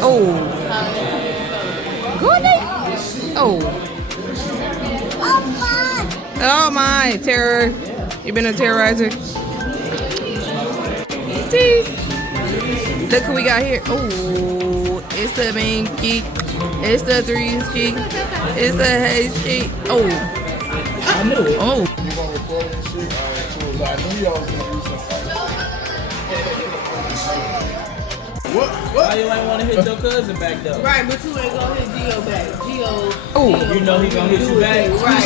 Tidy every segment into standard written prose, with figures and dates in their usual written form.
Oh. Good day. Oh. Oh my, terror. You been a terrorizer. Jeez. Look who we got here. Oh, it's the main geek. It's the threes geek. It's the haze geek. Oh. I knew it. Oh. You gonna record and shit? I knew y'all was gonna do something. What? Why you ain't want to hit your cousin back though? Right, but you ain't gonna hit Gio back. Gio. Oh. You know he gonna hit you back. Right.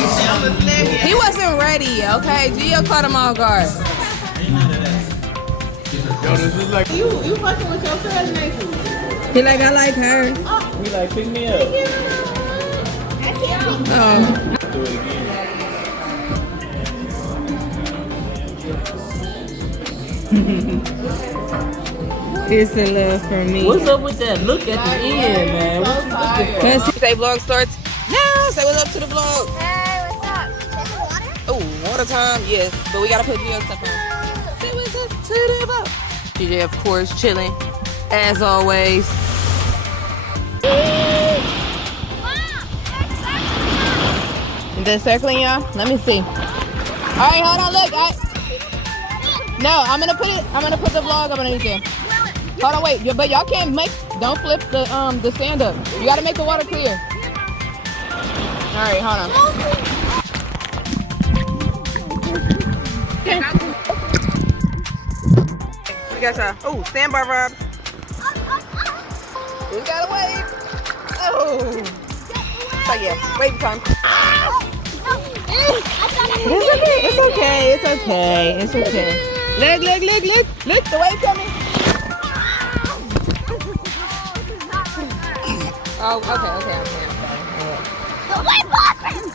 He wasn't ready, okay? Gio caught him off guard. Yo, this is like You fucking with your cousin, ain't you? He like, I like her. He like, pick me up. Oh. Do it again. It's the love for me. What's up with that look at the end, man? What you looking for? Say vlog starts now. Say what's up to the vlog. Hey, what's up? Water? Oh, water time, yes. But we gotta put Gio stuff on. Say what's up to the vlog. DJ, of course, chilling as always. The circling, y'all. Let me see. All right, hold on. Look, no, I'm gonna put the vlog up underneath there. Hold on, wait. But y'all can't don't flip the stand up. You gotta make the water clear. All right, hold on. We got y'all. Oh, sandbar vibes. We gotta wait. Oh. So yeah, wait time. It's okay. Look, the wave coming. Oh, okay, I'm here. The white boxers!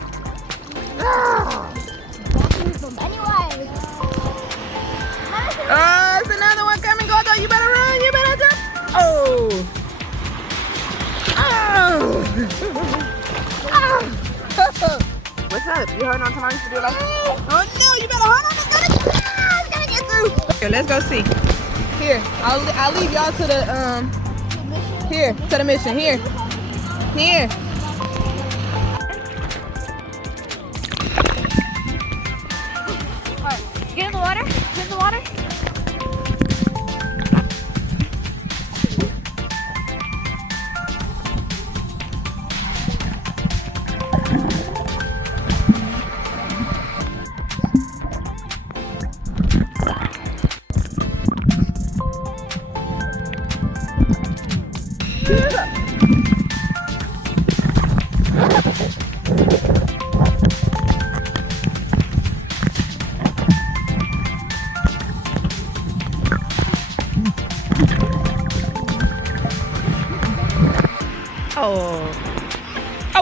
Anyway. Oh, it's another one coming. Go, you better run, you better jump. Oh. What's up? You heard on tomorrow to do like, oh no, you better hold on. It's gonna get through. Here, let's go see. Here, I'll leave y'all to the here to the mission. Here. Alright, get in the water.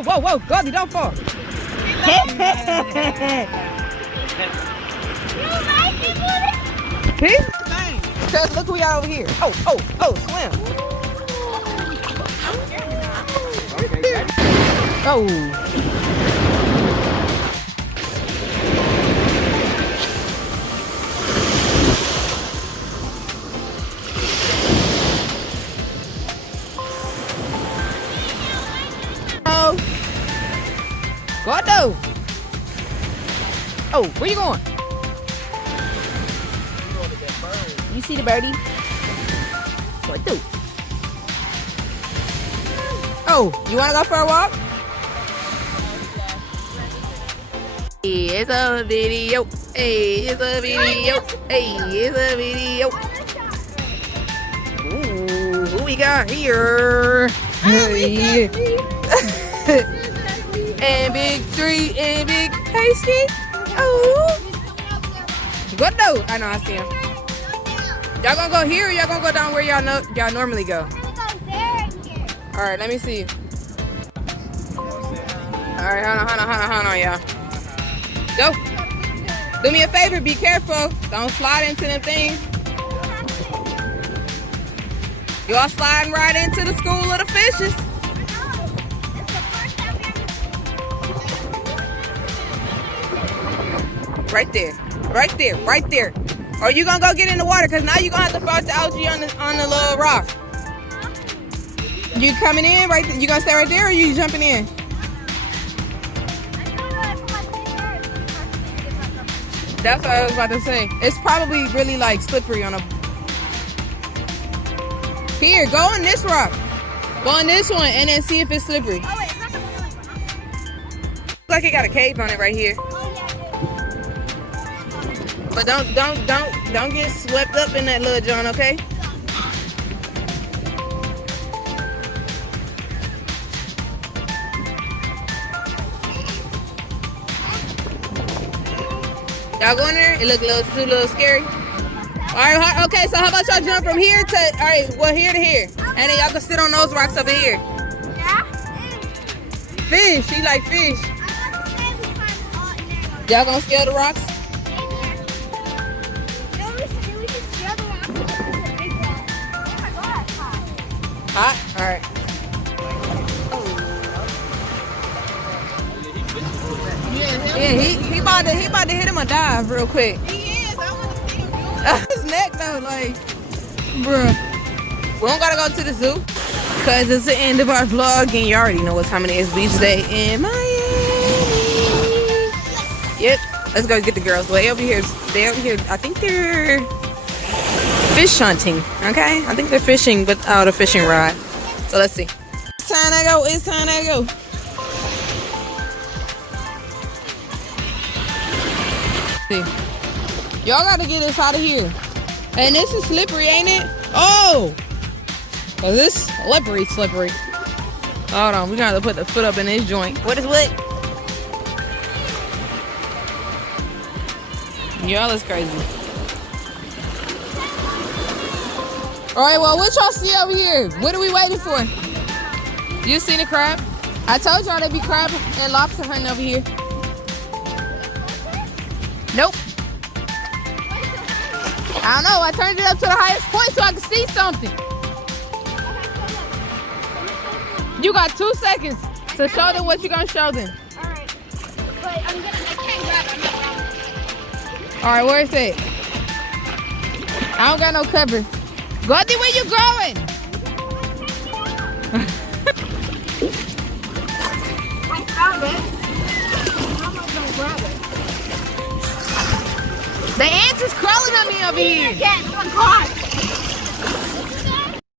Oh, whoa, Gordy, don't fall. See? Cause look who we got over here. Oh, swim. Oh. Gordo. Oh, where you going? You see the birdie? What do? Oh, you wanna go for a walk? Hey, it's a video. Hey, it's a video. Hey, it's a video. Ooh, who we got here? Hey. And big three and big tasty. Oh. Gordo. I know, I see him. Y'all gonna go here or y'all gonna go down where y'all normally go? All right, let me see. All right, hold on, y'all. Go. Do me a favor, be careful. Don't slide into them things. Y'all sliding right into the school of the fishes. Right there. Or you gonna go get in the water? Cause now you gonna have to fight the algae on the little rock. You coming in right? You gonna stay right there, or you jumping in? That's what I was about to say. It's probably really like slippery on a. Here, go on this rock. Go on this one, and then see if it's slippery. Oh wait, it's not the really one. Looks like it got a cave on it right here. But don't get swept up in that little John, okay? Y'all go in there? It look a little scary. All right, okay, so how about y'all jump from here to, all right, well, here to here. And then y'all can sit on those rocks over here. Yeah? Fish, she like fish. Y'all gonna scale the rocks? Hot? All right. Yeah, he about to hit him a dive real quick. He is. I want to see him do His neck though, like, bruh. We don't gotta go to the zoo, cause it's the end of our vlog, and you already know what time it is. Beach day in Miami. Yep. Let's go get the girls. Way over here. They over here. I think they're fish hunting. Okay. I think they're fishing without a fishing rod. So let's see. It's time to go. It's time to go. See. Y'all gotta get us out of here. And this is slippery, ain't it? Oh! Oh, this slippery. Hold on, we gotta put the foot up in this joint. What is what? Y'all is crazy. Alright, well, what y'all see over here? What are we waiting for? You seen a crab? I told y'all there'd be crab and lobster hunting over here. Nope. I don't know. I turned it up to the highest point so I could see something. You got 2 seconds to show them what you're going to show them. Alright. But I can't grab it. All right, where is it? I don't got no cover. Goldie, where you going? I found it. How am I going to grab it? The ants is crawling on me over here. Again. Oh my God.